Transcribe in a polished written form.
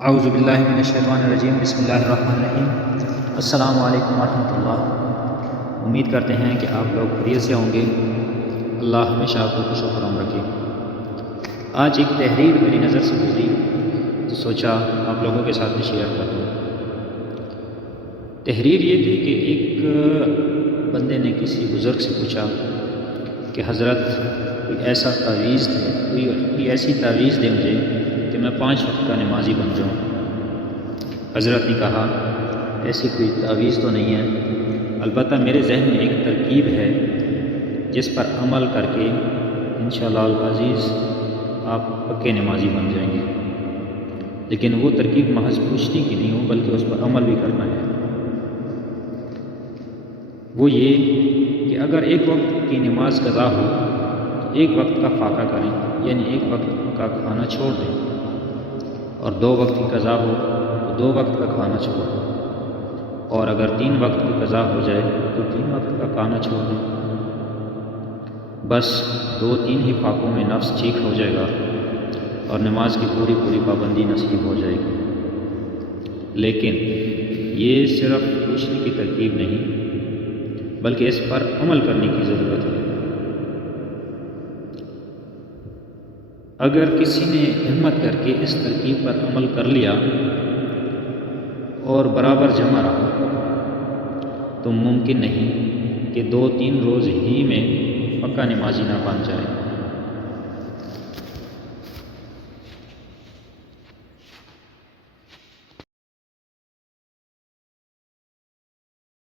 اعوذ باللہ من الشیطان الرجیم، بسم اللہ الرحمن الرحیم۔ السلام علیکم ورحمۃ اللہ۔ امید کرتے ہیں کہ آپ لوگ خیریت سے ہوں گے۔ اللہ ہمیشہ آپ کو خوش و خرم رکھے۔ آج ایک تحریر میری نظر سے گزری تو سوچا آپ لوگوں کے ساتھ بھی شیئر کر دوں۔ تحریر یہ تھی کہ ایک بندے نے کسی بزرگ سے پوچھا کہ حضرت کوئی ایسا تعویذ دے، کوئی ایسی تعویذ دے مجھے کہ میں 5 وقت کا نمازی بن جاؤں۔ حضرت نے کہا ایسی کوئی تعویذ تو نہیں ہے، البتہ میرے ذہن میں ایک ترکیب ہے جس پر عمل کر کے انشاءاللہ العزیز آپ پکے نمازی بن جائیں گے، لیکن وہ ترکیب محض پوچھنے کی نہیں ہو بلکہ اس پر عمل بھی کرنا ہے۔ وہ یہ کہ اگر ایک وقت کی نماز قضا ہو تو 1 وقت کا فاقہ کریں، یعنی 1 وقت کا کھانا چھوڑ دیں، اور 2 وقت کی قضا ہو تو 2 وقت کا کھانا چھوڑ دیں، اور اگر 3 وقت کی قضا ہو جائے تو 3 وقت کا کھانا چھوڑ دیں۔ بس 2-3 ہی فاقوں میں نفس ٹھیک ہو جائے گا اور نماز کی پوری پابندی نصیب ہو جائے گی۔ لیکن یہ صرف پوچھنے کی ترکیب نہیں بلکہ اس پر عمل کرنے کی ضرورت ہے۔ اگر کسی نے ہمت کر کے اس ترکیب پر عمل کر لیا اور برابر جمع رہا تو ممکن نہیں کہ 2-3 روز ہی میں پکا نمازی نہ بن جائے۔